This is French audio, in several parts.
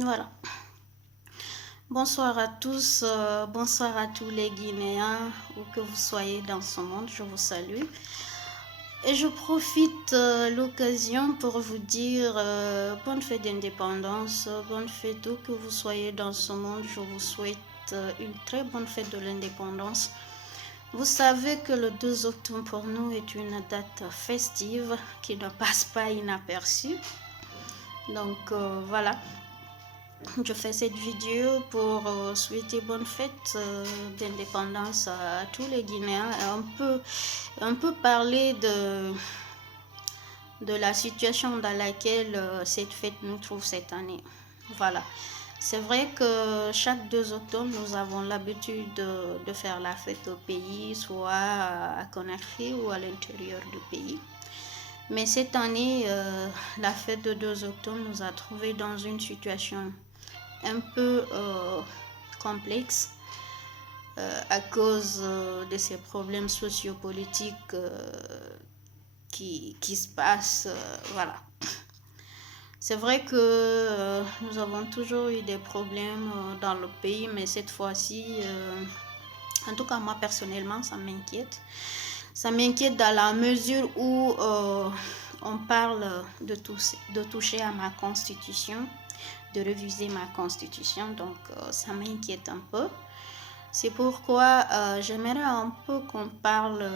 Voilà. Bonsoir à tous, bonsoir à tous les Guinéens, où que vous soyez dans ce monde, je vous salue. Et je profite l'occasion pour vous dire bonne fête d'indépendance, bonne fête où que vous soyez dans ce monde. Je vous souhaite une très bonne fête de l'indépendance. Vous savez que le 2 octobre pour nous est une date festive qui ne passe pas inaperçue. Donc voilà. Je fais cette vidéo pour souhaiter bonne fête d'indépendance à tous les Guinéens et un peu parler de la situation dans laquelle cette fête nous trouve cette année. Voilà. C'est vrai que chaque 2 octobre, nous avons l'habitude de faire la fête au pays, soit à Conakry ou à l'intérieur du pays. Mais cette année, la fête de 2 octobre nous a trouvés dans une situation un peu complexe à cause de ces problèmes sociopolitiques qui se passent. Voilà. C'est vrai que nous avons toujours eu des problèmes dans le pays, mais cette fois-ci, en tout cas moi personnellement, ça m'inquiète. Ça m'inquiète dans la mesure où on parle de toucher à ma constitution, de réviser ma constitution, donc ça m'inquiète un peu. C'est pourquoi j'aimerais un peu qu'on parle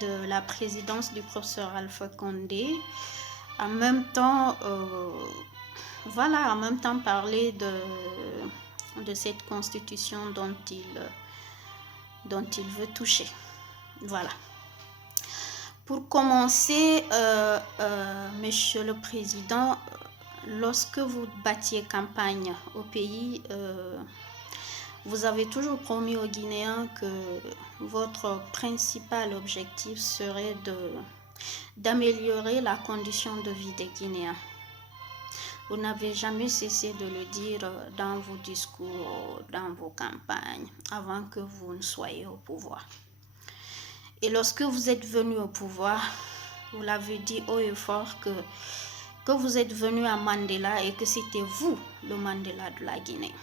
de la présidence du professeur Alpha Condé. En même temps, voilà, en même temps parler de cette constitution dont il veut toucher. Voilà. Pour commencer, Monsieur le Président, lorsque vous battiez campagne au pays, vous avez toujours promis aux Guinéens que votre principal objectif serait d'améliorer la condition de vie des Guinéens. Vous n'avez jamais cessé de le dire dans vos discours, dans vos campagnes, avant que vous ne soyez au pouvoir. Et lorsque vous êtes venu au pouvoir, vous l'avez dit haut et fort que vous êtes venu à Mandela et que c'était vous le Mandela de la Guinée.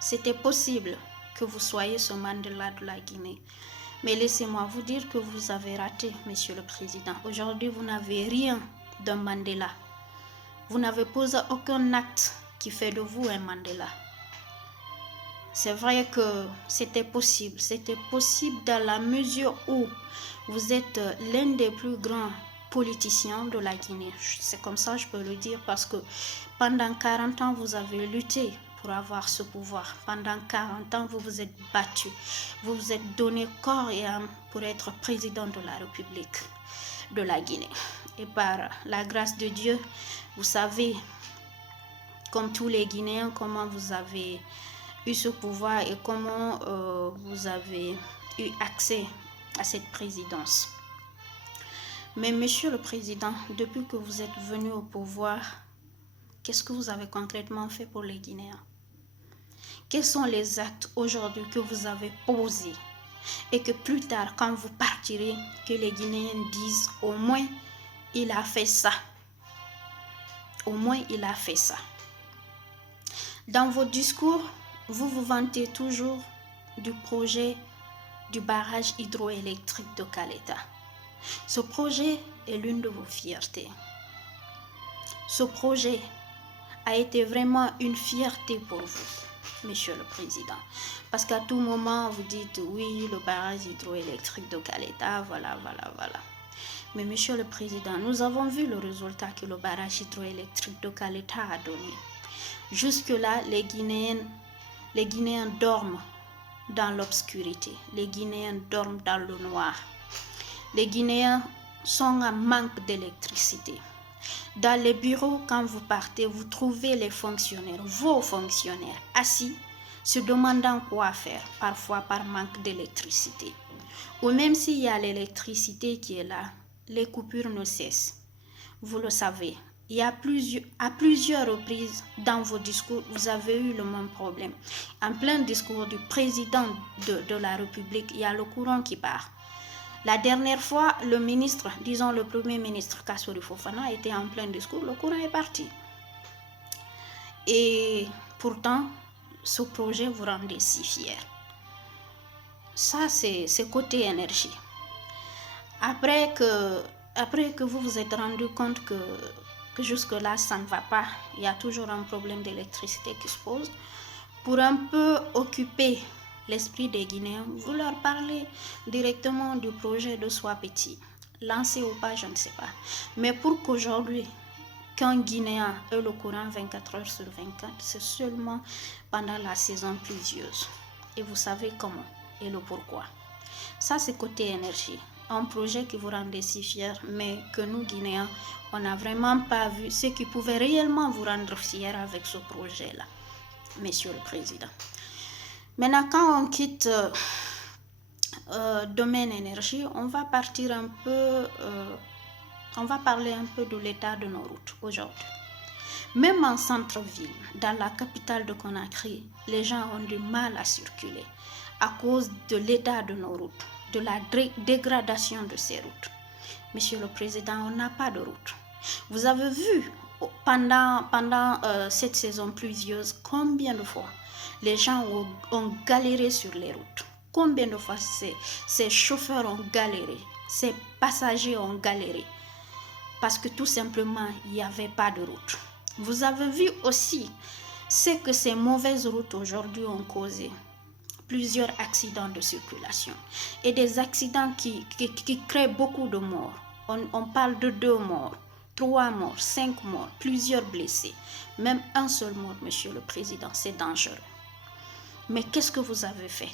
C'était possible que vous soyez ce Mandela de la Guinée. Mais laissez-moi vous dire que vous avez raté, Monsieur le Président. Aujourd'hui, vous n'avez rien d'un Mandela. Vous n'avez posé aucun acte qui fait de vous un Mandela. C'est vrai que c'était possible. C'était possible dans la mesure où vous êtes l'un des plus grands politiciens de la Guinée. C'est comme ça que je peux le dire parce que pendant 40 ans, vous avez lutté pour avoir ce pouvoir. Pendant 40 ans, vous vous êtes battu. Vous vous êtes donné corps et âme pour être président de la République de la Guinée. Et par la grâce de Dieu, vous savez, comme tous les Guinéens, comment vous avez eu ce pouvoir et comment vous avez eu accès à cette présidence. Mais Monsieur le Président, depuis que vous êtes venu au pouvoir, qu'est-ce que vous avez concrètement fait pour les Guinéens? Quels sont les actes aujourd'hui que vous avez posés et que plus tard, quand vous partirez, que les Guinéens disent au moins il a fait ça. Au moins il a fait ça. Dans vos discours, vous vous vantez toujours du projet du barrage hydroélectrique de Caleta. Ce projet est l'une de vos fiertés. Ce projet a été vraiment une fierté pour vous, Monsieur le Président. Parce qu'à tout moment, vous dites oui, le barrage hydroélectrique de Caleta, voilà. Mais Monsieur le Président, nous avons vu le résultat que le barrage hydroélectrique de Caleta a donné. Jusque-là, les Guinéens dorment dans l'obscurité. Les Guinéens dorment dans le noir. Les Guinéens sont en manque d'électricité. Dans les bureaux, quand vous partez, vous trouvez les fonctionnaires, vos fonctionnaires, assis, se demandant quoi faire, parfois par manque d'électricité. Ou même s'il y a l'électricité qui est là, les coupures ne cessent. Vous le savez. À plusieurs reprises dans vos discours, vous avez eu le même problème. En plein discours du président de la République, il y a le courant qui part. La dernière fois, le ministre, disons le premier ministre Kassory Fofana, était en plein discours, le courant est parti. Et pourtant, ce projet vous rendait si fier. Ça, c'est côté énergie. Après que vous vous êtes rendu compte que jusque-là, ça ne va pas, il y a toujours un problème d'électricité qui se pose, pour un peu occuper l'esprit des Guinéens, vous leur parlez directement du projet de Sois Petit. Lancé ou pas, je ne sais pas. Mais pour qu'aujourd'hui, qu'un Guinéen ait le courant 24 heures sur 24, c'est seulement pendant la saison pluvieuse. Et vous savez comment et le pourquoi. Ça, c'est côté énergie. Un projet qui vous rendait si fier, mais que nous, Guinéens, on n'a vraiment pas vu ce qui pouvait réellement vous rendre fier avec ce projet-là, Monsieur le Président. Maintenant, quand on quitte domaine énergie, on va partir un peu, on va parler un peu de l'état de nos routes aujourd'hui. Même en centre-ville, dans la capitale de Conakry, les gens ont du mal à circuler à cause de l'état de nos routes, de la dégradation de ces routes. Monsieur le Président, on n'a pas de route. Vous avez vu pendant cette saison pluvieuse combien de fois les gens ont galéré sur les routes. Combien de fois ces chauffeurs ont galéré, ces passagers ont galéré parce que tout simplement il n'y avait pas de route. Vous avez vu aussi ce que ces mauvaises routes aujourd'hui ont causé. Plusieurs accidents de circulation et des accidents qui créent beaucoup de morts. On parle de 2 morts, 3 morts, 5 morts, plusieurs blessés. Même un seul mort, Monsieur le Président, c'est dangereux. Mais qu'est-ce que vous avez fait?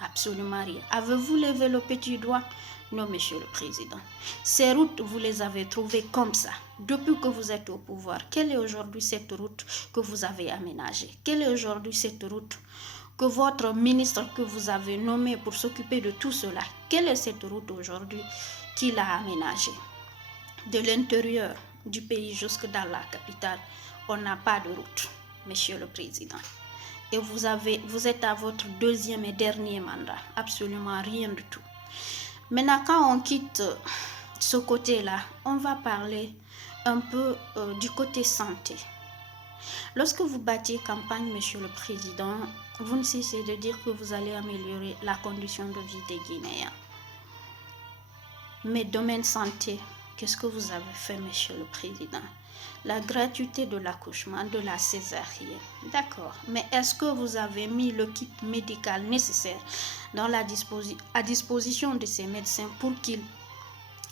Absolument rien. Avez-vous levé le petit doigt? Non, Monsieur le Président. Ces routes, vous les avez trouvées comme ça, depuis que vous êtes au pouvoir. Quelle est aujourd'hui cette route que vous avez aménagée? Quelle est aujourd'hui cette route que votre ministre que vous avez nommé pour s'occuper de tout cela? Quelle est cette route aujourd'hui qu'il a aménagée? De l'intérieur du pays jusque dans la capitale, on n'a pas de route, Monsieur le Président. Et vous êtes à votre 2e et dernier mandat. Absolument rien du tout. Maintenant, quand on quitte ce côté-là, on va parler un peu du côté santé. Lorsque vous battiez campagne, Monsieur le Président, vous ne cessez de dire que vous allez améliorer la condition de vie des Guinéens. Mais domaine santé, qu'est-ce que vous avez fait, Monsieur le Président? La gratuité de l'accouchement, de la césarienne. D'accord, mais est-ce que vous avez mis le kit médical nécessaire à disposition de ces médecins pour qu'ils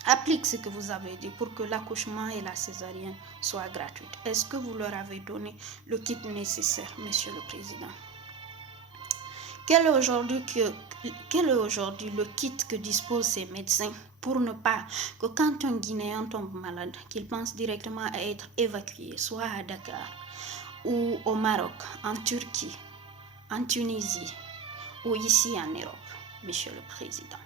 appliquent ce que vous avez dit, pour que l'accouchement et la césarienne soient gratuites? Est-ce que vous leur avez donné le kit nécessaire, Monsieur le Président? Quel est aujourd'hui le kit que disposent ces médecins pour ne pas que quand un Guinéen tombe malade, qu'il pense directement à être évacué, soit à Dakar ou au Maroc, en Turquie, en Tunisie ou ici en Europe, Monsieur le Président?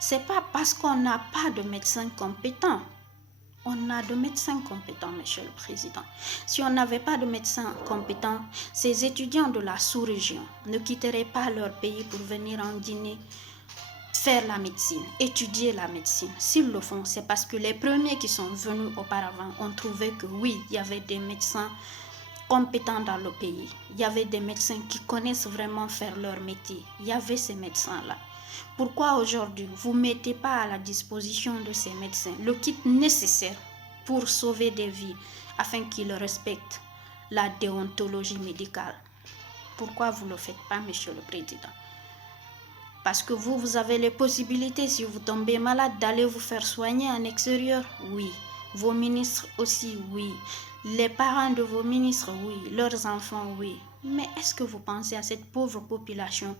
C'est pas parce qu'on n'a pas de médecins compétents. On a de médecins compétents, Monsieur le Président. Si on n'avait pas de médecins compétents, ces étudiants de la sous-région ne quitteraient pas leur pays pour venir en Guinée faire la médecine, étudier la médecine. S'ils le font, c'est parce que les premiers qui sont venus auparavant ont trouvé que oui, il y avait des médecins compétents dans le pays. Il y avait des médecins qui connaissent vraiment faire leur métier. Il y avait ces médecins-là. Pourquoi aujourd'hui vous ne mettez pas à la disposition de ces médecins le kit nécessaire pour sauver des vies afin qu'ils respectent la déontologie médicale? Pourquoi vous ne le faites pas, Monsieur le Président? Parce que vous avez les possibilités, si vous tombez malade, d'aller vous faire soigner en extérieur? Oui. Vos ministres aussi? Oui. Les parents de vos ministres? Oui. Leurs enfants? Oui. Mais est-ce que vous pensez à cette pauvre population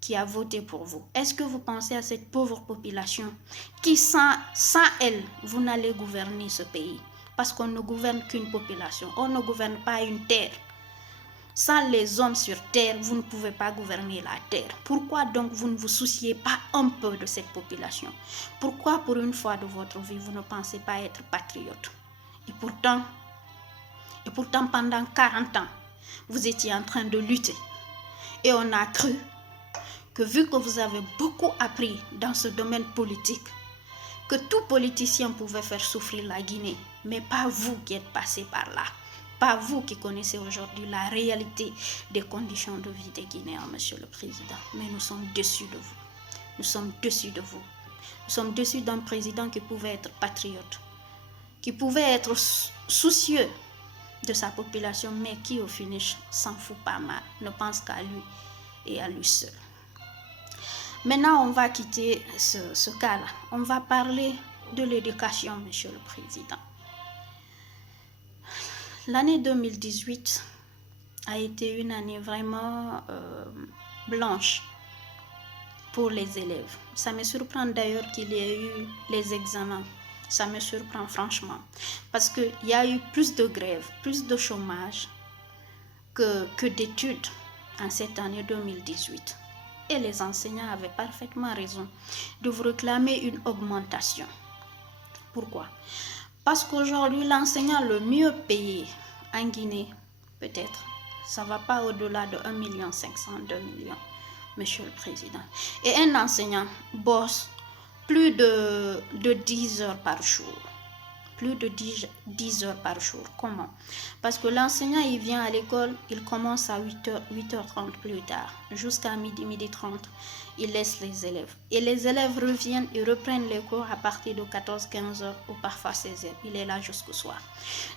qui a voté pour vous? Est-ce que vous pensez à cette pauvre population qui, sans elle, vous n'allez gouverner ce pays? Parce qu'on ne gouverne qu'une population, on ne gouverne pas une terre. Sans les hommes sur terre, vous ne pouvez pas gouverner la terre. Pourquoi donc vous ne vous souciez pas un peu de cette population? Pourquoi pour une fois de votre vie, vous ne pensez pas être patriote? Et pourtant, pendant 40 ans, vous étiez en train de lutter. Et on a cru que vu que vous avez beaucoup appris dans ce domaine politique, que tout politicien pouvait faire souffrir la Guinée, mais pas vous qui êtes passé par là. pas vous qui connaissez aujourd'hui la réalité des conditions de vie des Guinéens, Monsieur le Président. Mais nous sommes déçus de vous. Nous sommes déçus de vous. Nous sommes déçus d'un président qui pouvait être patriote, qui pouvait être soucieux de sa population, mais qui au finish s'en fout pas mal, ne pense qu'à lui et à lui seul. Maintenant, on va quitter ce cas-là. On va parler de l'éducation, Monsieur le Président. L'année 2018 a été une année vraiment blanche pour les élèves. Ça me surprend d'ailleurs qu'il y ait eu les examens. Ça me surprend franchement. Parce qu'il y a eu plus de grèves, plus de chômage que d'études en cette année 2018. Et les enseignants avaient parfaitement raison de vous réclamer une augmentation. Pourquoi? Parce qu'aujourd'hui, l'enseignant le mieux payé en Guinée, peut-être, ça ne va pas au-delà de 1 500 000, 2 millions, Monsieur le Président. Et un enseignant bosse plus de 10 heures par jour. Plus de 10 heures par jour. Comment? Parce que l'enseignant, il vient à l'école, il commence à 8h30 plus tard, jusqu'à midi 30. Il laisse les élèves. Et les élèves reviennent et reprennent les cours à partir de 14-15 heures ou parfois 16 heures. Il est là jusqu'au soir.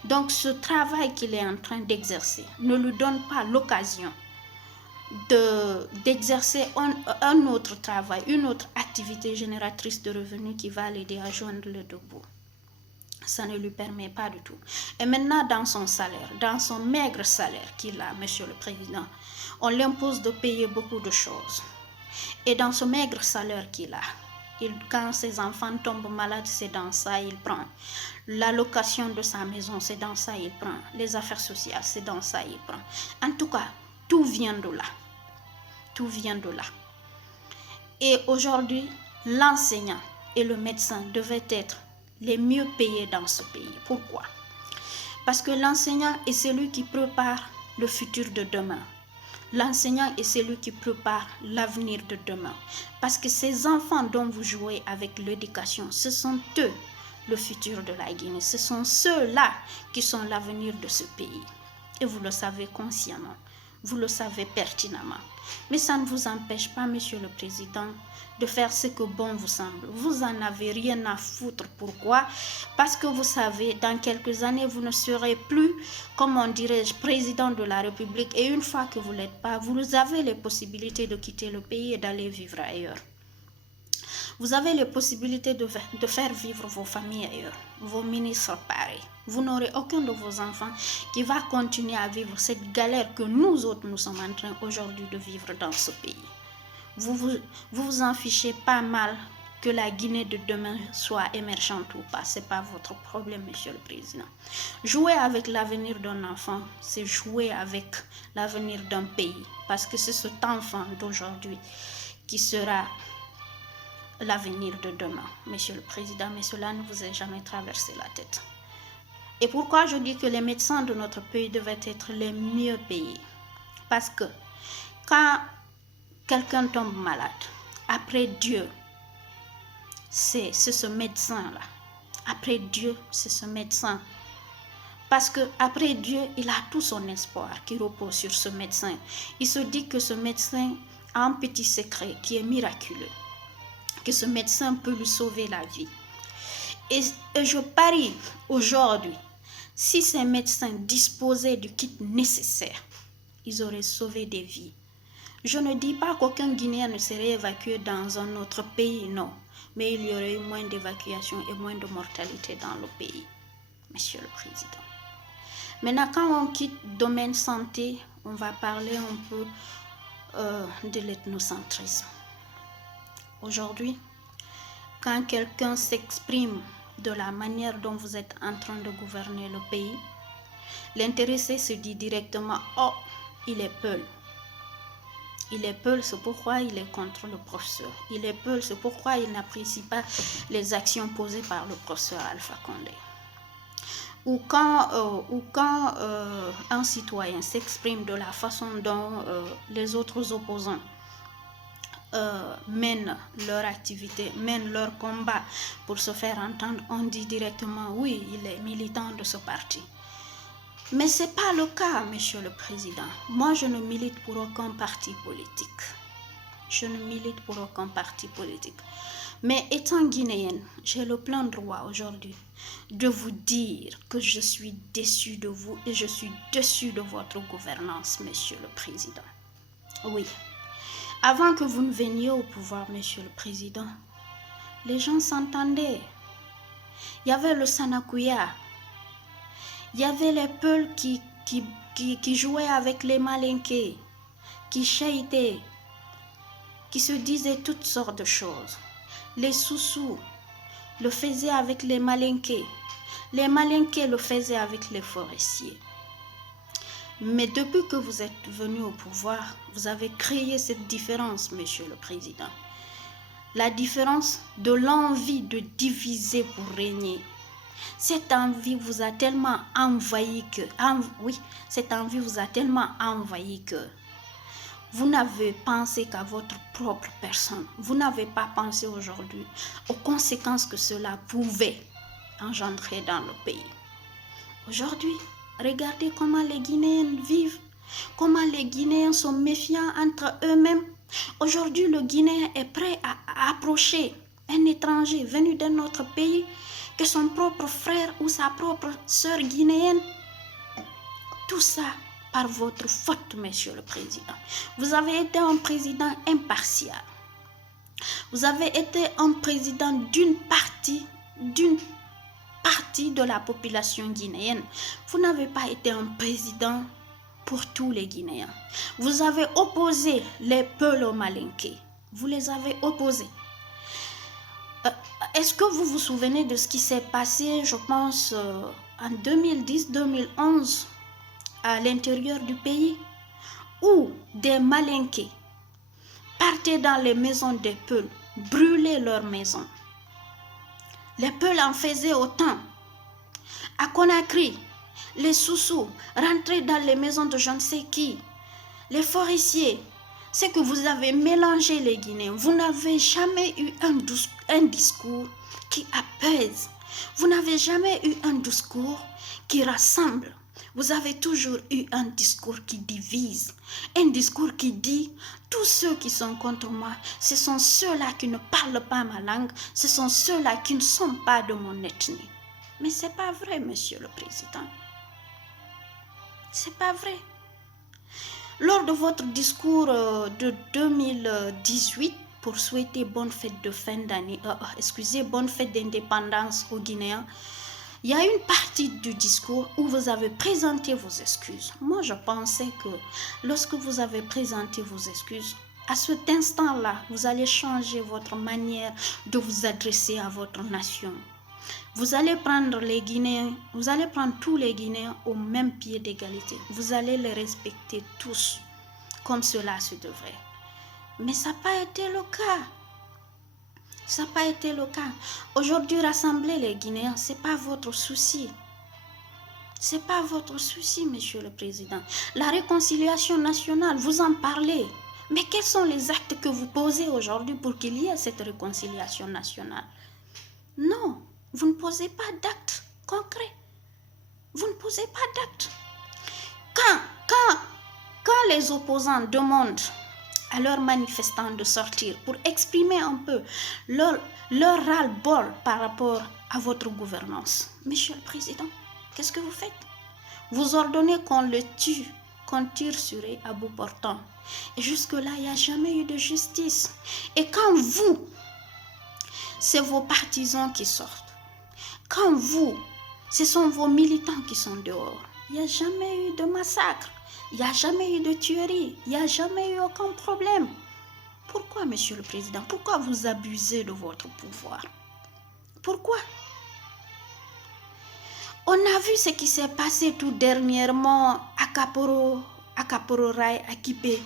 Donc, ce travail qu'il est en train d'exercer ne lui donne pas l'occasion d'exercer un autre travail, une autre activité génératrice de revenus qui va l'aider à joindre le deux bouts. Ça ne lui permet pas du tout. Et maintenant, dans son salaire, dans son maigre salaire qu'il a, Monsieur le Président, on l'impose de payer beaucoup de choses. Et dans ce maigre salaire qu'il a, quand ses enfants tombent malades, c'est dans ça il prend. L'allocation de sa maison, c'est dans ça il prend. Les affaires sociales, c'est dans ça il prend. En tout cas, tout vient de là. Tout vient de là. Et aujourd'hui, l'enseignant et le médecin devaient être les mieux payés dans ce pays. Pourquoi? Parce que l'enseignant est celui qui prépare le futur de demain. L'enseignant est celui qui prépare l'avenir de demain. Parce que ces enfants dont vous jouez avec l'éducation, ce sont eux le futur de la Guinée. Ce sont ceux-là qui sont l'avenir de ce pays. Et vous le savez consciemment. Vous le savez pertinemment. Mais ça ne vous empêche pas, Monsieur le Président, de faire ce que bon vous semble. Vous en avez rien à foutre. Pourquoi? Parce que vous savez, dans quelques années, vous ne serez plus, comment dirais-je, président de la République. Et une fois que vous ne l'êtes pas, vous avez les possibilités de quitter le pays et d'aller vivre ailleurs. Vous avez les possibilités de faire vivre vos familles ailleurs, vos ministres pareils. Vous n'aurez aucun de vos enfants qui va continuer à vivre cette galère que nous autres, nous sommes en train aujourd'hui de vivre dans ce pays. Vous en fichez pas mal que la Guinée de demain soit émergente ou pas. Ce n'est pas votre problème, Monsieur le Président. Jouer avec l'avenir d'un enfant, c'est jouer avec l'avenir d'un pays. Parce que c'est cet enfant d'aujourd'hui qui sera l'avenir de demain, Monsieur le Président, mais cela ne vous a jamais traversé la tête. Et pourquoi je dis que les médecins de notre pays devaient être les mieux payés? Parce que quand quelqu'un tombe malade, après Dieu, c'est ce médecin-là. Après Dieu, c'est ce médecin. Parce que après Dieu, il a tout son espoir qui repose sur ce médecin. Il se dit que ce médecin a un petit secret qui est miraculeux. Que ce médecin peut lui sauver la vie. Et je parie aujourd'hui, si ces médecins disposaient du kit nécessaire, ils auraient sauvé des vies. Je ne dis pas qu'aucun Guinéen ne serait évacué dans un autre pays, non. Mais il y aurait eu moins d'évacuation et moins de mortalité dans le pays, Monsieur le Président. Maintenant, quand on quitte le domaine santé, on va parler un peu de l'ethnocentrisme. Aujourd'hui, quand quelqu'un s'exprime de la manière dont vous êtes en train de gouverner le pays, l'intéressé se dit directement « Oh, il est Peul. Il est Peul, c'est pourquoi il est contre le professeur. Il est Peul, c'est pourquoi il n'apprécie pas les actions posées par le professeur Alpha Condé. » Ou quand un citoyen s'exprime de la façon dont les autres opposants mènent leur activité, mènent leur combat pour se faire entendre, on dit directement oui, il est militant de ce parti. Mais ce n'est pas le cas, Monsieur le Président. Moi, je ne milite pour aucun parti politique. Je ne milite pour aucun parti politique. Mais étant guinéenne, j'ai le plein droit aujourd'hui de vous dire que je suis déçue de vous et je suis déçue de votre gouvernance, Monsieur le Président. Oui, avant que vous ne veniez au pouvoir, Monsieur le Président, les gens s'entendaient. Il y avait le Sanakuya, il y avait les Peuls qui jouaient avec les Malinqués, qui chaitaient, qui se disaient toutes sortes de choses. Les Soussous le faisaient avec les Malinqués le faisaient avec les forestiers. Mais depuis que vous êtes venu au pouvoir, vous avez créé cette différence, Monsieur le Président. La différence de l'envie de diviser pour régner. Cette envie vous a tellement envahi que, cette envie vous a tellement envahi que vous n'avez pensé qu'à votre propre personne. Vous n'avez pas pensé aujourd'hui aux conséquences que cela pouvait engendrer dans le pays. Aujourd'hui, regardez comment les Guinéens vivent, comment les Guinéens sont méfiants entre eux-mêmes. Aujourd'hui, le Guinéen est prêt à approcher un étranger venu d'un autre pays que son propre frère ou sa propre sœur guinéenne. Tout ça par votre faute, Monsieur le Président. Vous avez été un président impartial. Vous avez été un président d'une partie de la population guinéenne. Vous n'avez pas été un président pour tous les Guinéens. Vous avez opposé les Peuls aux Malinqués. Vous les avez opposés. Est-ce que vous vous souvenez de ce qui s'est passé, je pense, en 2010-2011 à l'intérieur du pays, où des Malinqués partaient dans les maisons des Peuls, brûlaient leurs maisons. Les Peuls en faisaient autant. À Conakry, les Soussous rentraient dans les maisons de je ne sais qui. Les forestiers, c'est que vous avez mélangé les Guinéens. Vous n'avez jamais eu un discours qui apaise. Vous n'avez jamais eu un discours qui rassemble. Vous avez toujours eu un discours qui divise. Un discours qui dit, tous ceux qui sont contre moi, ce sont ceux-là qui ne parlent pas ma langue, ce sont ceux-là qui ne sont pas de mon ethnie. Mais ce n'est pas vrai, Monsieur le Président. Ce n'est pas vrai. Lors de votre discours de 2018 pour souhaiter bonne fête de fin d'année, bonne fête d'indépendance aux Guinéens, il y a une partie du discours où vous avez présenté vos excuses. Moi, je pensais que lorsque vous avez présenté vos excuses, à cet instant-là, vous allez changer votre manière de vous adresser à votre nation. Vous allez prendre les Guinéens, vous allez prendre tous les Guinéens au même pied d'égalité. Vous allez les respecter tous comme cela se devrait. Mais ça n'a pas été le cas. Ça n'a pas été le cas. Aujourd'hui, rassembler les Guinéens, ce n'est pas votre souci. Ce n'est pas votre souci, Monsieur le Président. La réconciliation nationale, vous en parlez. Mais quels sont les actes que vous posez aujourd'hui pour qu'il y ait cette réconciliation nationale? Non, vous ne posez pas d'actes concrets. Vous ne posez pas d'actes. Quand les opposants demandent à leurs manifestants de sortir pour exprimer un peu leur ras-le-bol par rapport à votre gouvernance, Monsieur le Président, qu'est-ce que vous faites? Vous ordonnez qu'on le tue, qu'on tire sur eux à bout portant. Et jusque-là, il n'y a jamais eu de justice. Et quand vous, c'est vos partisans qui sortent. Quand vous, ce sont vos militants qui sont dehors. Il n'y a jamais eu de massacre. Il n'y a jamais eu de tuerie. Il n'y a jamais eu aucun problème. Pourquoi, Monsieur le Président? Pourquoi vous abusez de votre pouvoir? Pourquoi? On a vu ce qui s'est passé tout dernièrement à Kaporo-Ray, à Kipé.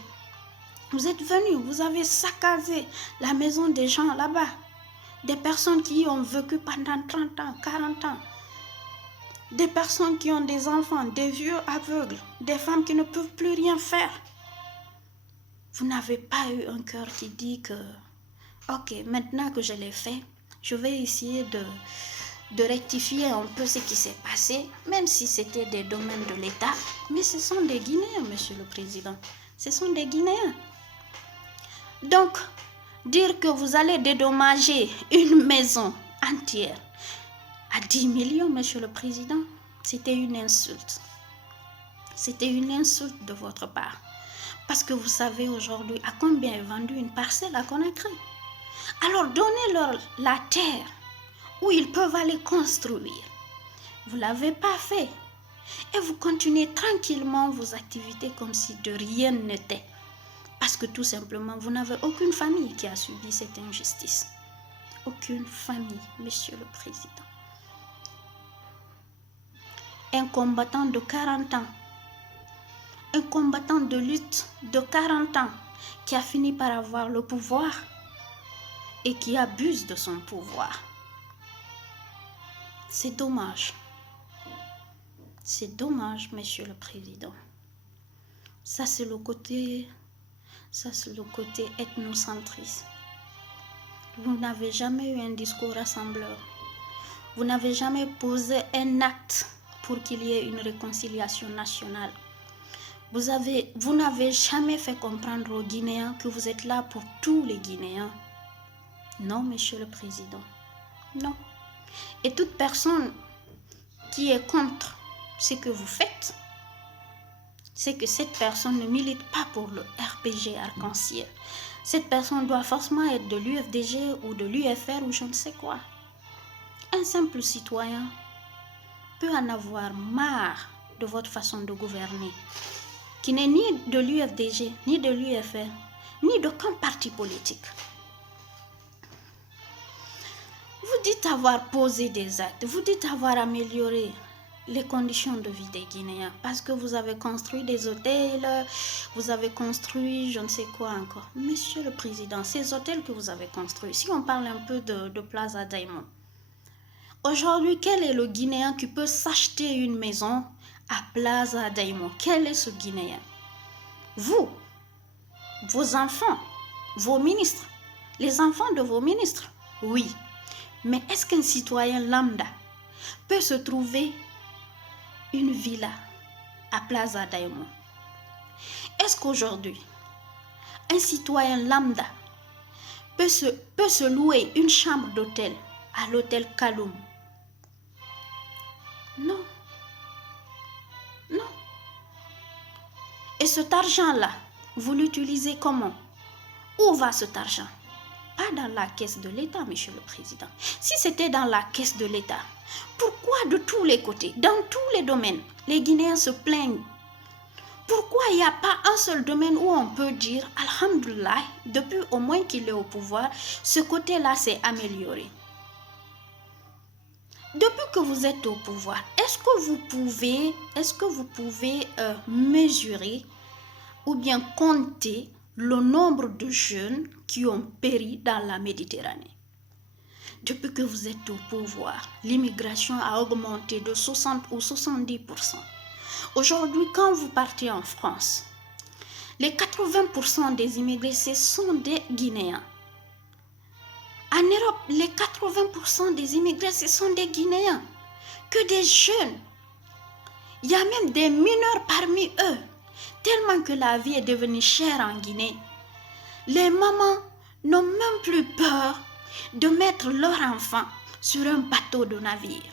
Vous êtes venus, vous avez saccagé la maison des gens là-bas. Des personnes qui y ont vécu pendant 30 ans, 40 ans. Des personnes qui ont des enfants, des vieux aveugles, des femmes qui ne peuvent plus rien faire. Vous n'avez pas eu un cœur qui dit que, ok, maintenant que je l'ai fait, je vais essayer de rectifier un peu ce qui s'est passé, même si c'était des domaines de l'État. Mais ce sont des Guinéens, Monsieur le Président. Ce sont des Guinéens. Donc, dire que vous allez dédommager une maison entière à 10 millions, Monsieur le Président, c'était une insulte. C'était une insulte de votre part. Parce que vous savez aujourd'hui à combien est vendue une parcelle à Conakry. Alors donnez-leur la terre où ils peuvent aller construire. Vous ne l'avez pas fait. Et vous continuez tranquillement vos activités comme si de rien n'était. Parce que tout simplement, vous n'avez aucune famille qui a subi cette injustice. Aucune famille, Monsieur le Président. Un combattant de 40 ans, un combattant de lutte de 40 ans qui a fini par avoir le pouvoir et qui abuse de son pouvoir. C'est dommage. C'est dommage, Monsieur le Président. Ça, c'est le côté ethnocentriste. Vous n'avez jamais eu un discours rassembleur. Vous n'avez jamais posé un acte pour qu'il y ait une réconciliation nationale. Vous n'avez jamais fait comprendre aux Guinéens que vous êtes là pour tous les Guinéens. Non, Monsieur le Président. Non. Et toute personne qui est contre ce que vous faites, c'est que cette personne ne milite pas pour le RPG arc-en-ciel. Cette personne doit forcément être de l'UFDG ou de l'UFR ou je ne sais quoi. Un simple citoyen peut en avoir marre de votre façon de gouverner, qui n'est ni de l'UFDG, ni de l'UFR, ni d'aucun parti politique. Vous dites avoir posé des actes, vous dites avoir amélioré les conditions de vie des Guinéens parce que vous avez construit des hôtels, vous avez construit je ne sais quoi encore. Monsieur le Président, ces hôtels que vous avez construits, si on parle un peu de Plaza Diamond, aujourd'hui, quel est le Guinéen qui peut s'acheter une maison à Plaza Diamond? Quel est ce Guinéen? Vous, vos enfants, vos ministres, les enfants de vos ministres, oui. Mais est-ce qu'un citoyen lambda peut se trouver une villa à Plaza Diamond? Est-ce qu'aujourd'hui, un citoyen lambda peut se louer une chambre d'hôtel à l'hôtel Kaloum? Non. Non. Et cet argent-là, vous l'utilisez comment? Où va cet argent? Pas dans la caisse de l'État, Monsieur le Président. Si c'était dans la caisse de l'État, pourquoi de tous les côtés, dans tous les domaines, les Guinéens se plaignent? Pourquoi il n'y a pas un seul domaine où on peut dire, Alhamdulillah, depuis au moins qu'il est au pouvoir, ce côté-là s'est amélioré? Depuis que vous êtes au pouvoir, est-ce que vous pouvez mesurer ou bien compter le nombre de jeunes qui ont péri dans la Méditerranée? Depuis que vous êtes au pouvoir, l'immigration a augmenté de 60 ou 70%. Aujourd'hui, quand vous partez en France, les 80% des immigrés, ce sont des Guinéens. En Europe, les 80% des immigrés, ce sont des Guinéens. Que des jeunes. Il y a même des mineurs parmi eux. Tellement que la vie est devenue chère en Guinée. Les mamans n'ont même plus peur de mettre leur enfant sur un bateau de navire.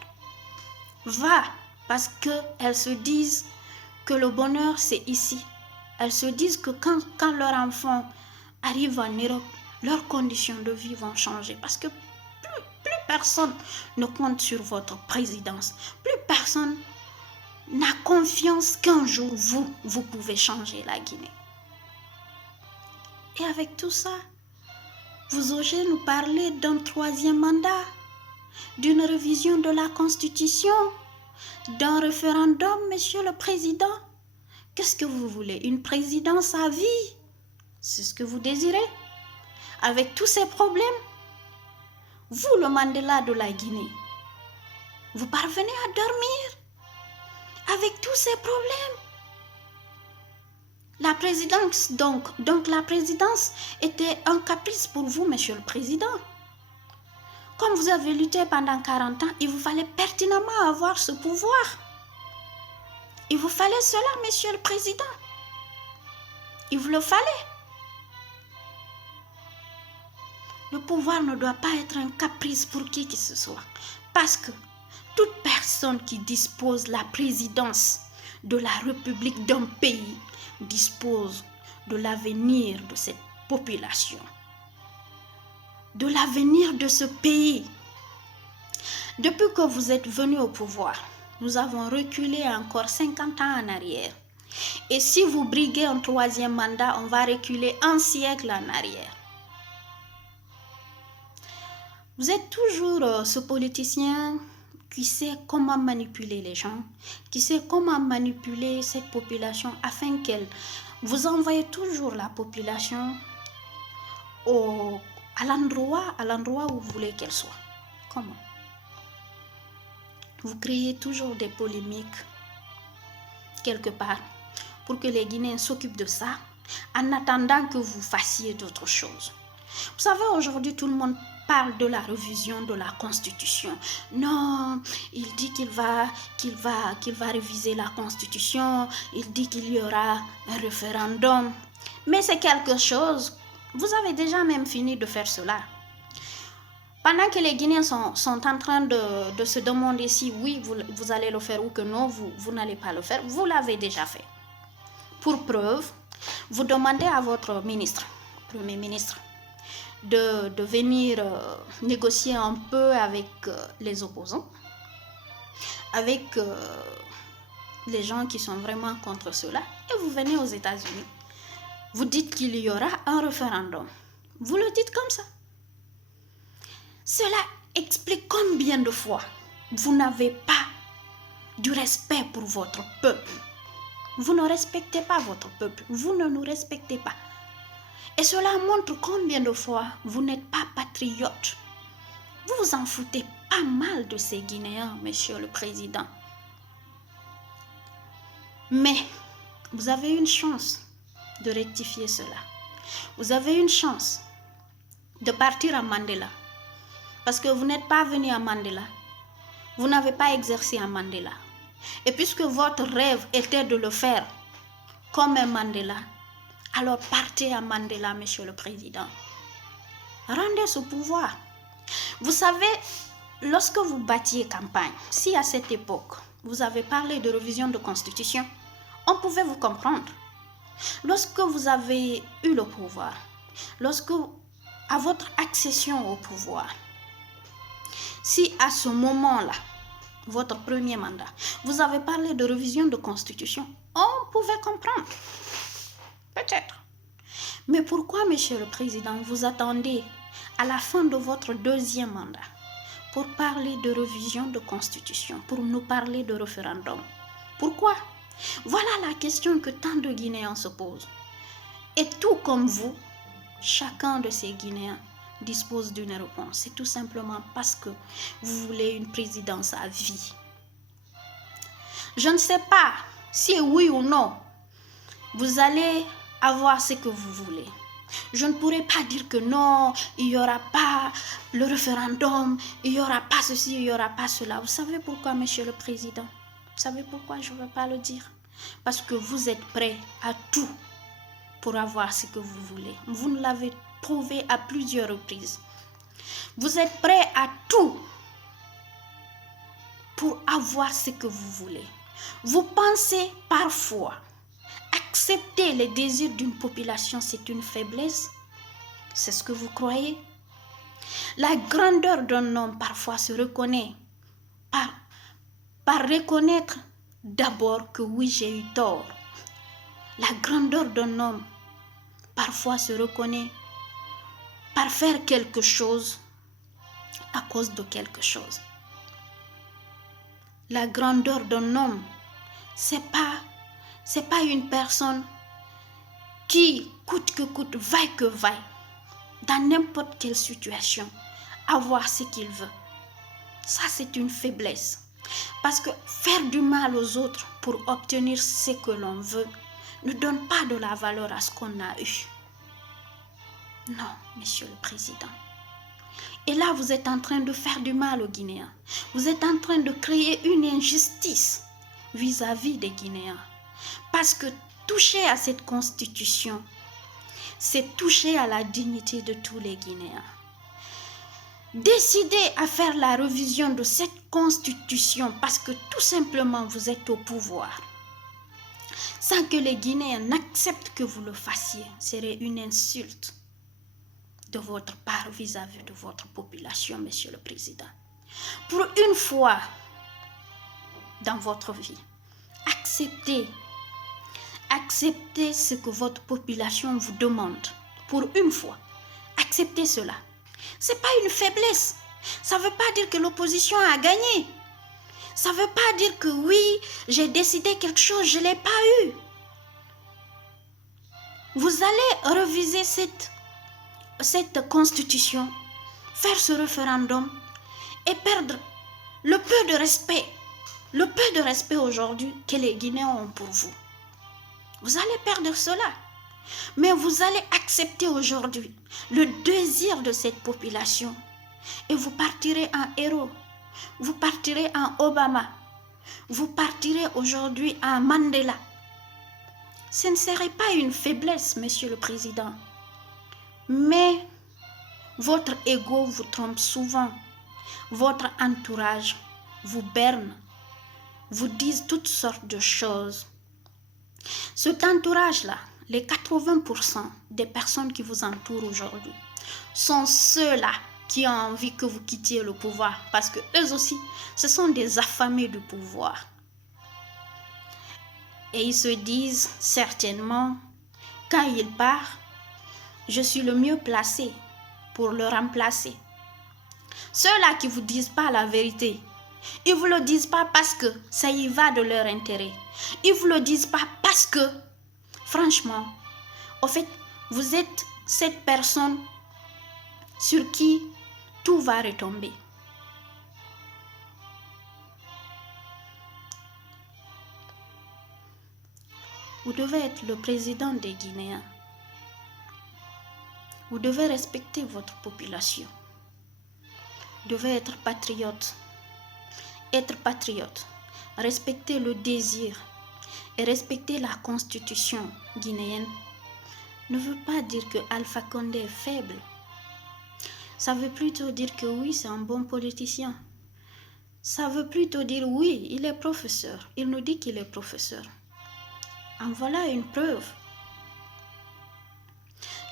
Parce qu'elles se disent que le bonheur, c'est ici. Elles se disent que quand leur enfant arrive en Europe, leurs conditions de vie vont changer. Parce que plus personne ne compte sur votre présidence. Plus personne n'a confiance qu'un jour, vous pouvez changer la Guinée. Et avec tout ça, vous osez nous parler d'un troisième mandat, d'une révision de la Constitution, d'un référendum, Monsieur le Président. Qu'est-ce que vous voulez? Une présidence à vie? C'est ce que vous désirez? Avec tous ces problèmes, vous, le Mandela de la Guinée, vous parvenez à dormir avec tous ces problèmes? La présidence, donc la présidence était un caprice pour vous, Monsieur le Président. Comme vous avez lutté pendant 40 ans, il vous fallait pertinemment avoir ce pouvoir. Il vous fallait cela, Monsieur le Président. Il vous le fallait. Le pouvoir ne doit pas être un caprice pour qui que ce soit. Parce que toute personne qui dispose la présidence de la République d'un pays dispose de l'avenir de cette population, de l'avenir de ce pays. Depuis que vous êtes venu au pouvoir, nous avons reculé encore 50 ans en arrière. Et si vous briguez un troisième mandat, on va reculer un siècle en arrière. Vous êtes toujours ce politicien qui sait comment manipuler les gens, qui sait comment manipuler cette population afin qu'elle... Vous envoyez toujours la population à l'endroit où vous voulez qu'elle soit. Comment? Vous créez toujours des polémiques quelque part pour que les Guinéens s'occupent de ça en attendant que vous fassiez d'autres choses. Vous savez, aujourd'hui, tout le monde parle de la révision de la Constitution. Non, il dit qu'il va réviser la Constitution. Il dit qu'il y aura un référendum. Mais c'est quelque chose. Vous avez déjà même fini de faire cela. Pendant que les Guinéens sont en train de se demander si oui, vous allez le faire ou que non, vous n'allez pas le faire, vous l'avez déjà fait. Pour preuve, vous demandez à votre ministre, Premier ministre, de venir négocier un peu avec les opposants, avec les gens qui sont vraiment contre cela, et vous venez aux États-Unis. Vous dites qu'il y aura un référendum. Vous le dites comme ça. Cela explique combien de fois vous n'avez pas du respect pour votre peuple. Vous ne respectez pas votre peuple. Vous ne nous respectez pas. Et cela montre combien de fois vous n'êtes pas patriote. Vous vous en foutez pas mal de ces Guinéens, Monsieur le Président. Mais vous avez une chance de rectifier cela. Vous avez une chance de partir à Mandela. Parce que vous n'êtes pas venu à Mandela. Vous n'avez pas exercé à Mandela. Et puisque votre rêve était de le faire comme un Mandela, alors partez à Mandela, Monsieur le Président. Rendez ce pouvoir. Vous savez, lorsque vous battiez campagne, si à cette époque, vous avez parlé de révision de constitution, on pouvait vous comprendre. Lorsque vous avez eu le pouvoir, à votre accession au pouvoir, si à ce moment-là, votre premier mandat, vous avez parlé de révision de constitution, on pouvait comprendre. Peut-être. Mais pourquoi, Monsieur le Président, vous attendez à la fin de votre deuxième mandat pour parler de révision de constitution, pour nous parler de référendum? Pourquoi? Voilà la question que tant de Guinéens se posent. Et tout comme vous, chacun de ces Guinéens dispose d'une réponse. C'est tout simplement parce que vous voulez une présidence à vie. Je ne sais pas si oui ou non, vous allez avoir ce que vous voulez. Je ne pourrais pas dire que non, il n'y aura pas le référendum, il n'y aura pas ceci, il n'y aura pas cela. Vous savez pourquoi, Monsieur le Président? Vous savez pourquoi je ne veux pas le dire? Parce que vous êtes prêt à tout pour avoir ce que vous voulez. Vous nous l'avez prouvé à plusieurs reprises. Vous êtes prêt à tout pour avoir ce que vous voulez. Vous pensez parfois accepter les désirs d'une population, c'est une faiblesse? C'est ce que vous croyez? La grandeur d'un homme parfois se reconnaît par reconnaître d'abord que oui, j'ai eu tort. La grandeur d'un homme parfois se reconnaît par faire quelque chose à cause de quelque chose. La grandeur d'un homme, c'est pas une personne qui, coûte que coûte, vaille que vaille, dans n'importe quelle situation, avoir ce qu'il veut. Ça, c'est une faiblesse. Parce que faire du mal aux autres pour obtenir ce que l'on veut ne donne pas de la valeur à ce qu'on a eu. Non, Monsieur le Président. Et là, vous êtes en train de faire du mal aux Guinéens. Vous êtes en train de créer une injustice vis-à-vis des Guinéens. Parce que toucher à cette constitution, c'est toucher à la dignité de tous les Guinéens. Décidez à faire la révision de cette constitution parce que tout simplement vous êtes au pouvoir. Sans que les Guinéens n'acceptent que vous le fassiez, serait une insulte de votre part vis-à-vis de votre population, Monsieur le Président. Pour une fois dans votre vie, acceptez ce que votre population vous demande. Pour une fois, acceptez cela. Ce n'est pas une faiblesse. Ça ne veut pas dire que l'opposition a gagné. Ça ne veut pas dire que oui, j'ai décidé quelque chose, je ne l'ai pas eu. Vous allez reviser cette constitution, faire ce référendum et perdre le peu de respect aujourd'hui que les Guinéens ont pour vous. Vous allez perdre cela. Mais vous allez accepter aujourd'hui le désir de cette population et vous partirez en héros. Vous partirez en Obama. Vous partirez aujourd'hui en Mandela. Ce ne serait pas une faiblesse, Monsieur le Président. Mais votre ego vous trompe souvent. Votre entourage vous berne, vous disent toutes sortes de choses. Cet entourage-là, les 80% des personnes qui vous entourent aujourd'hui sont ceux-là qui ont envie que vous quittiez le pouvoir parce que eux aussi, ce sont des affamés du pouvoir. Et ils se disent certainement, quand il part, je suis le mieux placé pour le remplacer. Ceux-là qui ne vous disent pas la vérité, ils ne vous le disent pas parce que ça y va de leur intérêt. Ils ne vous le disent pas parce que, franchement, au fait, vous êtes cette personne sur qui tout va retomber. Vous devez être le président des Guinéens. Vous devez respecter votre population. Vous devez être patriote. Être patriote, respecter le désir et respecter la constitution guinéenne ne veut pas dire que Alpha Condé est faible. Ça veut plutôt dire que oui, c'est un bon politicien. Ça veut plutôt dire oui, il est professeur. Il nous dit qu'il est professeur. En voilà une preuve.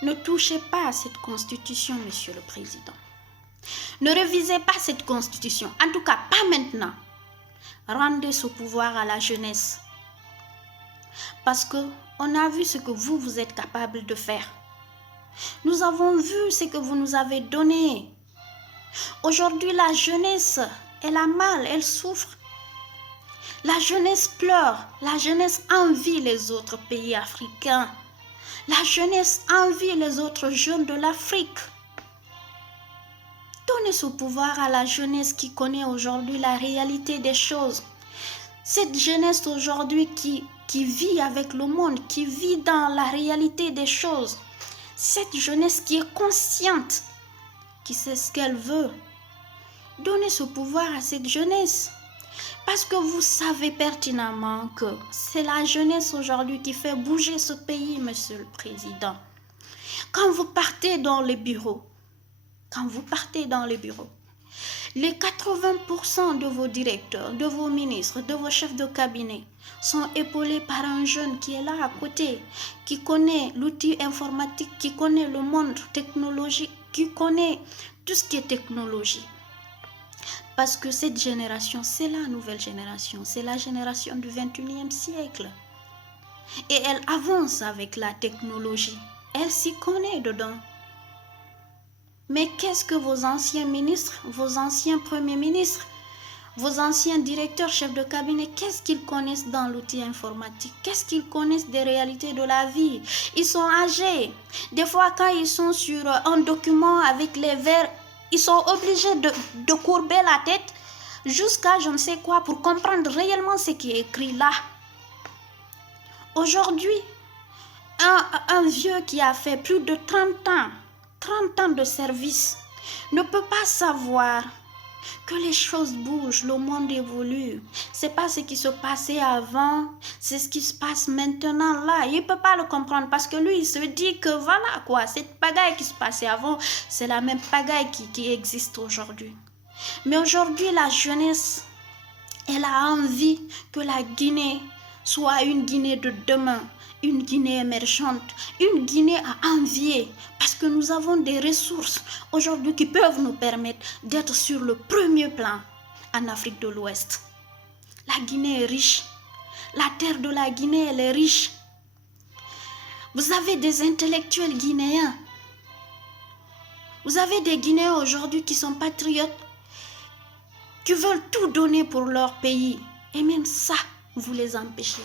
Ne touchez pas à cette constitution, Monsieur le Président. Ne révisez pas cette constitution, en tout cas pas maintenant. Rendez ce pouvoir à la jeunesse. Parce qu'on a vu ce que vous êtes capable de faire. Nous avons vu ce que vous nous avez donné. Aujourd'hui, la jeunesse, elle a mal, elle souffre. La jeunesse pleure, la jeunesse envie les autres pays africains. La jeunesse envie les autres jeunes de l'Afrique. Donnez ce pouvoir à la jeunesse qui connaît aujourd'hui la réalité des choses. Cette jeunesse aujourd'hui qui vit avec le monde, qui vit dans la réalité des choses. Cette jeunesse qui est consciente, qui sait ce qu'elle veut. Donnez ce pouvoir à cette jeunesse. Parce que vous savez pertinemment que c'est la jeunesse aujourd'hui qui fait bouger ce pays, Monsieur le Président. Quand vous partez dans les bureaux, les 80% de vos directeurs, de vos ministres, de vos chefs de cabinet sont épaulés par un jeune qui est là à côté, qui connaît l'outil informatique, qui connaît le monde technologique, qui connaît tout ce qui est technologie. Parce que cette génération, c'est la nouvelle génération, c'est la génération du 21e siècle. Et elle avance avec la technologie, elle s'y connaît dedans. Mais qu'est-ce que vos anciens ministres, vos anciens premiers ministres, vos anciens directeurs, chefs de cabinet, qu'est-ce qu'ils connaissent dans l'outil informatique? Qu'est-ce qu'ils connaissent des réalités de la vie? Ils sont âgés. Des fois, quand ils sont sur un document avec les verres, ils sont obligés de courber la tête jusqu'à je ne sais quoi pour comprendre réellement ce qui est écrit là. Aujourd'hui, un vieux qui a fait plus de 30 ans de service, ne peut pas savoir que les choses bougent, le monde évolue. C'est pas ce qui se passait avant, c'est ce qui se passe maintenant là. Il peut pas le comprendre parce que lui, il se dit que voilà quoi, cette pagaille qui se passait avant, c'est la même pagaille qui existe aujourd'hui. Mais aujourd'hui, la jeunesse, elle a envie que la Guinée soit une Guinée de demain, une Guinée émergente, une Guinée à envier, parce que nous avons des ressources aujourd'hui qui peuvent nous permettre d'être sur le premier plan en Afrique de l'Ouest. La Guinée est riche. La terre de la Guinée, elle est riche. Vous avez des intellectuels guinéens. Vous avez des Guinéens aujourd'hui qui sont patriotes, qui veulent tout donner pour leur pays. Et même ça, vous les empêchez.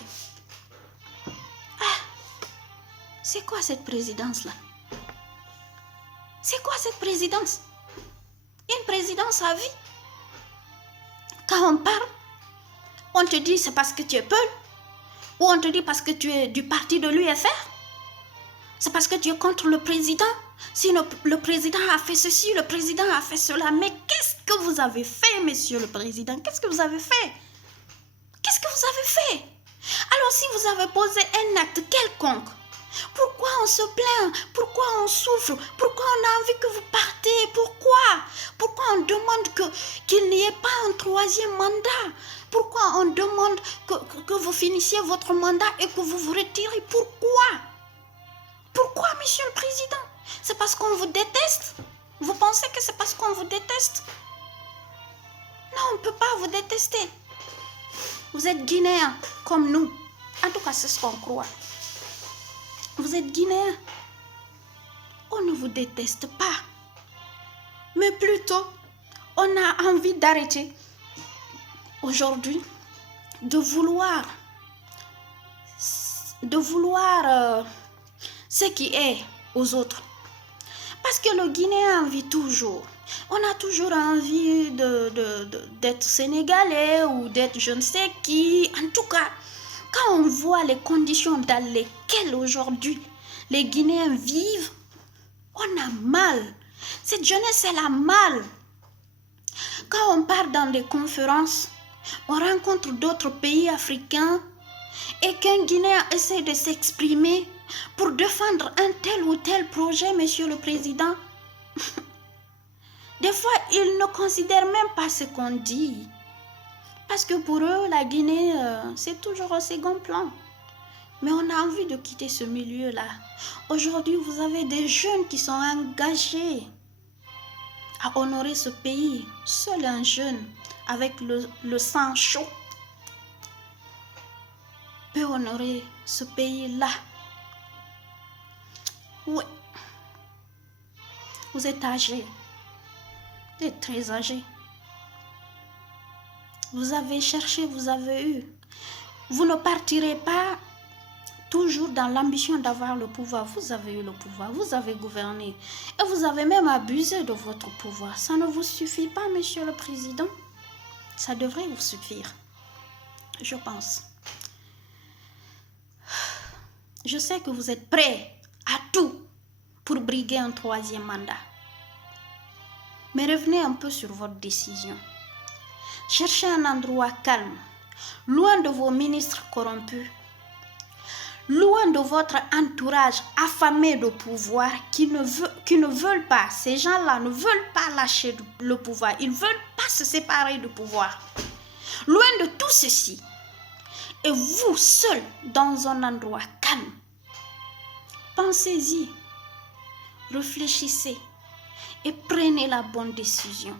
C'est quoi cette présidence-là? C'est quoi cette présidence? Une présidence à vie. Quand on parle, on te dit c'est parce que tu es Peul, ou on te dit parce que tu es du parti de l'UFR. C'est parce que tu es contre le président. Si le président a fait ceci, le président a fait cela. Mais qu'est-ce que vous avez fait, monsieur le président? Qu'est-ce que vous avez fait? Qu'est-ce que vous avez fait? Alors si vous avez posé un acte quelconque, pourquoi on se plaint? Pourquoi on souffre? Pourquoi on a envie que vous partez? Pourquoi on demande qu'il n'y ait pas un troisième mandat? Pourquoi on demande que vous finissiez votre mandat et que vous vous retirez? Pourquoi, monsieur le président? C'est parce qu'on vous déteste? Vous pensez que c'est parce qu'on vous déteste? Non, on ne peut pas vous détester. Vous êtes Guinéens comme nous. En tout cas, c'est ce qu'on croit. Vous êtes Guinéens. On ne vous déteste pas. Mais plutôt, on a envie d'arrêter aujourd'hui de vouloir ce qui est aux autres. Parce que le Guinéen vit toujours. On a toujours envie d'être sénégalais ou d'être je ne sais qui. En tout cas, quand on voit les conditions dans lesquelles aujourd'hui les Guinéens vivent, on a mal. Cette jeunesse, elle a mal. Quand on part dans des conférences, on rencontre d'autres pays africains et qu'un Guinéen essaie de s'exprimer pour défendre un tel ou tel projet, monsieur le président. Des fois, ils ne considèrent même pas ce qu'on dit. Parce que pour eux, la Guinée, c'est toujours au second plan. Mais on a envie de quitter ce milieu-là. Aujourd'hui, vous avez des jeunes qui sont engagés à honorer ce pays. Seul un jeune avec le sang chaud peut honorer ce pays-là. Oui. Vous êtes âgé. Vous êtes très âgé. Vous avez cherché, vous avez eu. Vous ne partirez pas toujours dans l'ambition d'avoir le pouvoir. Vous avez eu le pouvoir, vous avez gouverné. Et vous avez même abusé de votre pouvoir. Ça ne vous suffit pas, monsieur le président? Ça devrait vous suffire, je pense. Je sais que vous êtes prêts à tout pour briguer un troisième mandat. Mais revenez un peu sur votre décision. Cherchez un endroit calme, loin de vos ministres corrompus, loin de votre entourage affamé de pouvoir qui ne veulent pas, ces gens-là ne veulent pas lâcher le pouvoir, ils ne veulent pas se séparer du pouvoir. Loin de tout ceci, et vous seul dans un endroit calme, pensez-y, réfléchissez et prenez la bonne décision.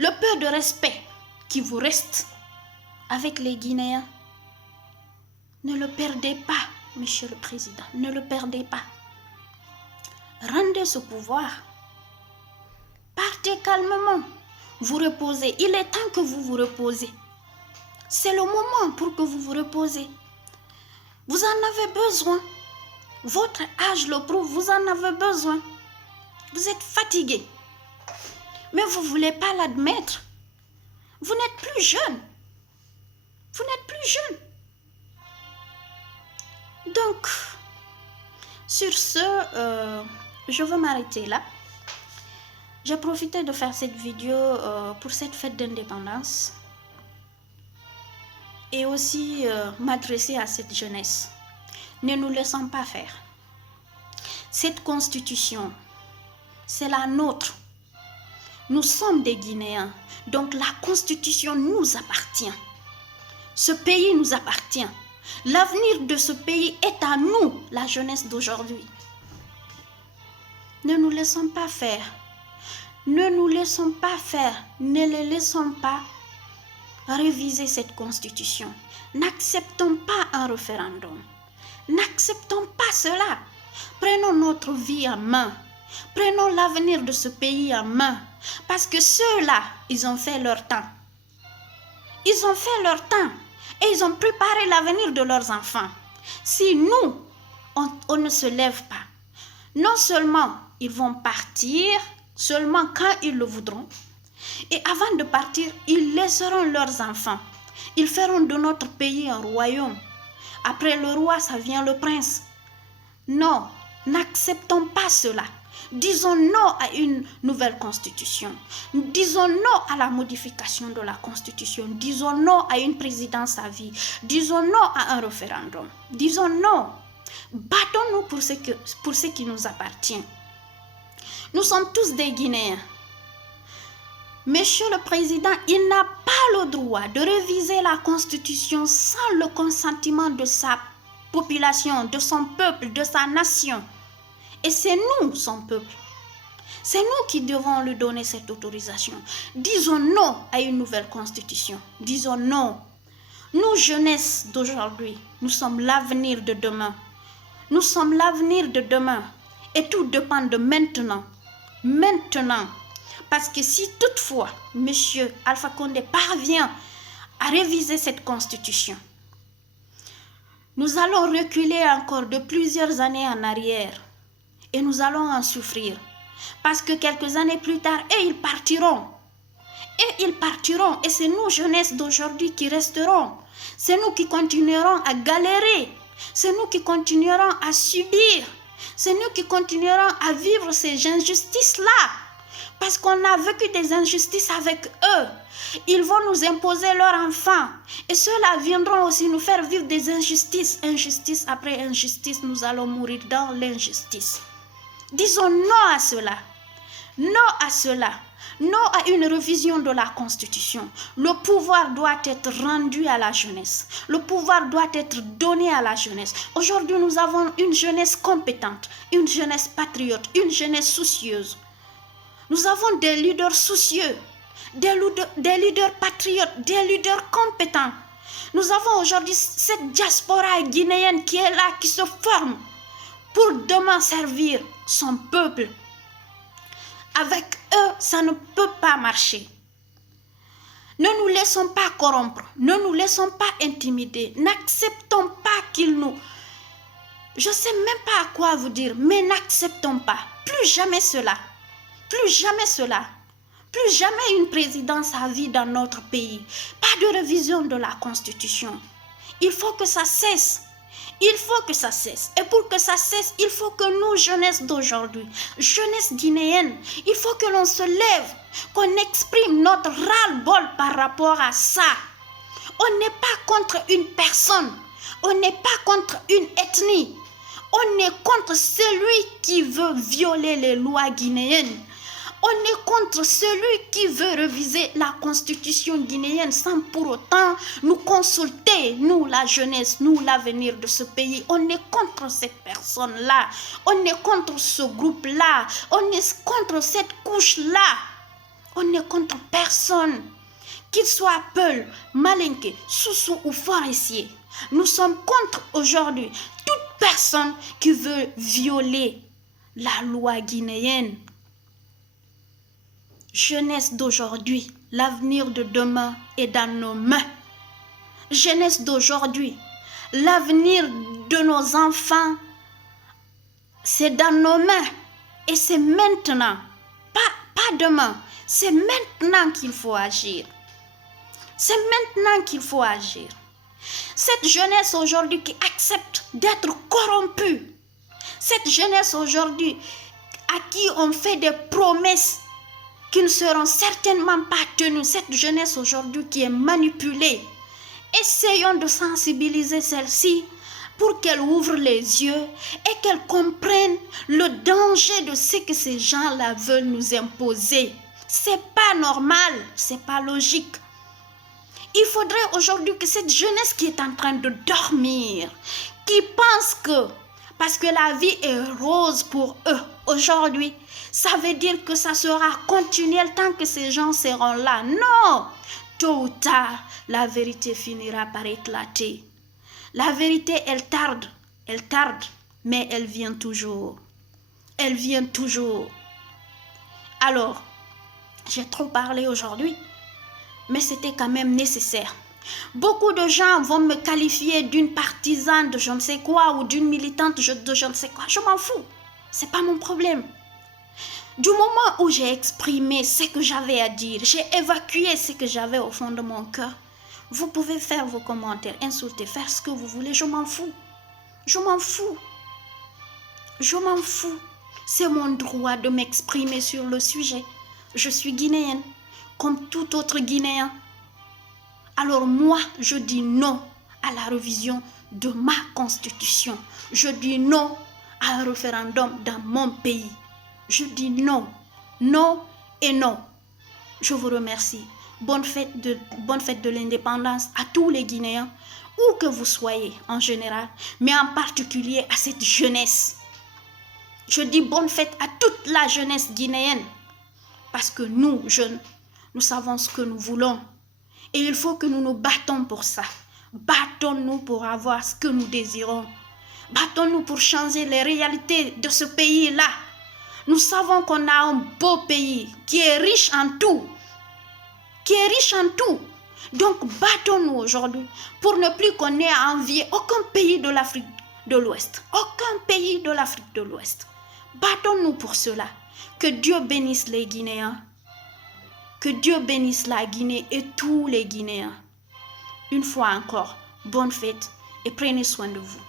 Le peu de respect qui vous reste avec les Guinéens, ne le perdez pas, monsieur le président, ne le perdez pas. Rendez ce pouvoir. Partez calmement, vous reposez. Il est temps que vous vous reposez. C'est le moment pour que vous vous reposez. Vous en avez besoin. Votre âge le prouve, vous en avez besoin. Vous êtes fatigué. Mais vous ne voulez pas l'admettre. Vous n'êtes plus jeune. Vous n'êtes plus jeune. Donc, sur ce, je vais m'arrêter là. J'ai profité de faire cette vidéo pour cette fête d'indépendance et aussi m'adresser à cette jeunesse. Ne nous laissons pas faire. Cette constitution, c'est la nôtre. Nous sommes des Guinéens, donc la constitution nous appartient. Ce pays nous appartient. L'avenir de ce pays est à nous, la jeunesse d'aujourd'hui. Ne nous laissons pas faire. Ne nous laissons pas faire. Ne les laissons pas réviser cette constitution. N'acceptons pas un référendum. N'acceptons pas cela. Prenons notre vie en main. Prenons l'avenir de ce pays en main. Parce que ceux-là, ils ont fait leur temps. Ils ont fait leur temps. Et ils ont préparé l'avenir de leurs enfants. Si nous, on ne se lève pas, non seulement ils vont partir, seulement quand ils le voudront, et avant de partir, ils laisseront leurs enfants. Ils feront de notre pays un royaume. Après le roi, ça vient le prince. Non, n'acceptons pas cela. Disons non à une nouvelle constitution. Disons non à la modification de la constitution. Disons non à une présidence à vie. Disons non à un référendum. Disons non. Battons-nous pour ce qui nous appartient. Nous sommes tous des Guinéens. Monsieur le Président, il n'a pas le droit de réviser la constitution sans le consentement de sa population, de son peuple, de sa nation. Et c'est nous, son peuple. C'est nous qui devons lui donner cette autorisation. Disons non à une nouvelle constitution. Disons non. Nous, jeunesse d'aujourd'hui, nous sommes l'avenir de demain. Nous sommes l'avenir de demain. Et tout dépend de maintenant. Maintenant. Parce que si toutefois, M. Alpha Condé parvient à réviser cette constitution, nous allons reculer encore de plusieurs années en arrière. Et nous allons en souffrir. Parce que quelques années plus tard, ils partiront. Et c'est nous, jeunesse d'aujourd'hui, qui resterons. C'est nous qui continuerons à galérer. C'est nous qui continuerons à subir. C'est nous qui continuerons à vivre ces injustices-là. Parce qu'on a vécu des injustices avec eux. Ils vont nous imposer leurs enfants. Et ceux-là viendront aussi nous faire vivre des injustices. Injustice après injustice, nous allons mourir dans l'injustice. Disons non à cela. Non à cela. Non à une révision de la Constitution. Le pouvoir doit être rendu à la jeunesse. Le pouvoir doit être donné à la jeunesse. Aujourd'hui, nous avons une jeunesse compétente, une jeunesse patriote, une jeunesse soucieuse. Nous avons des leaders soucieux, des leaders patriotes, des leaders compétents. Nous avons aujourd'hui cette diaspora guinéenne qui est là, qui se forme pour demain servir son peuple. Avec eux, ça ne peut pas marcher. Ne nous laissons pas corrompre, ne nous laissons pas intimider, n'acceptons pas qu'ils nous... Je ne sais même pas à quoi vous dire, mais n'acceptons pas. Plus jamais cela. Plus jamais cela. Plus jamais une présidence à vie dans notre pays. Pas de révision de la Constitution. Il faut que ça cesse. Il faut que ça cesse. Et pour que ça cesse, il faut que nous, jeunesse d'aujourd'hui, jeunesse guinéenne, il faut que l'on se lève, qu'on exprime notre ras-le-bol par rapport à ça. On n'est pas contre une personne. On n'est pas contre une ethnie. On est contre celui qui veut violer les lois guinéennes. On est contre celui qui veut réviser la constitution guinéenne sans pour autant nous consulter, nous la jeunesse, nous l'avenir de ce pays. On est contre cette personne-là, on est contre ce groupe-là, on est contre cette couche-là. On est contre personne, qu'il soit Peul, Malinké, Soussou ou forestier. Nous sommes contre aujourd'hui toute personne qui veut violer la loi guinéenne. Jeunesse d'aujourd'hui, l'avenir de demain est dans nos mains. Jeunesse d'aujourd'hui, l'avenir de nos enfants, c'est dans nos mains. Et c'est maintenant, pas demain, c'est maintenant qu'il faut agir. C'est maintenant qu'il faut agir. Cette jeunesse aujourd'hui qui accepte d'être corrompue, cette jeunesse aujourd'hui à qui on fait des promesses qui ne seront certainement pas tenues. Cette jeunesse aujourd'hui qui est manipulée, essayons de sensibiliser celle-ci pour qu'elle ouvre les yeux et qu'elle comprenne le danger de ce que ces gens-là veulent nous imposer. C'est pas normal, c'est pas logique. Il faudrait aujourd'hui que cette jeunesse qui est en train de dormir, qui pense que, parce que la vie est rose pour eux aujourd'hui, ça veut dire que ça sera continuel tant que ces gens seront là. Non! Tôt ou tard, la vérité finira par éclater. La vérité, elle tarde, mais elle vient toujours. Elle vient toujours. Alors, j'ai trop parlé aujourd'hui, mais c'était quand même nécessaire. Beaucoup de gens vont me qualifier d'une partisane de je ne sais quoi ou d'une militante de je ne sais quoi. Je m'en fous. C'est pas mon problème. Du moment où j'ai exprimé ce que j'avais à dire, j'ai évacué ce que j'avais au fond de mon cœur, vous pouvez faire vos commentaires, insulter, faire ce que vous voulez, je m'en fous. Je m'en fous. Je m'en fous. C'est mon droit de m'exprimer sur le sujet. Je suis guinéenne, comme tout autre Guinéen. Alors moi, je dis non à la révision de ma constitution. Je dis non à un référendum dans mon pays. Je dis non, non et non. Je vous remercie. Bonne fête de l'indépendance à tous les Guinéens, où que vous soyez en général, mais en particulier à cette jeunesse. Je dis bonne fête à toute la jeunesse guinéenne, parce que nous, jeunes, nous savons ce que nous voulons. Et il faut que nous nous battons pour ça. Battons-nous pour avoir ce que nous désirons. Battons-nous pour changer les réalités de ce pays-là. Nous savons qu'on a un beau pays qui est riche en tout. Donc, battons-nous aujourd'hui pour ne plus qu'on ait à envier aucun pays de l'Afrique de l'Ouest. Aucun pays de l'Afrique de l'Ouest. Battons-nous pour cela. Que Dieu bénisse les Guinéens. Que Dieu bénisse la Guinée et tous les Guinéens. Une fois encore, bonne fête et prenez soin de vous.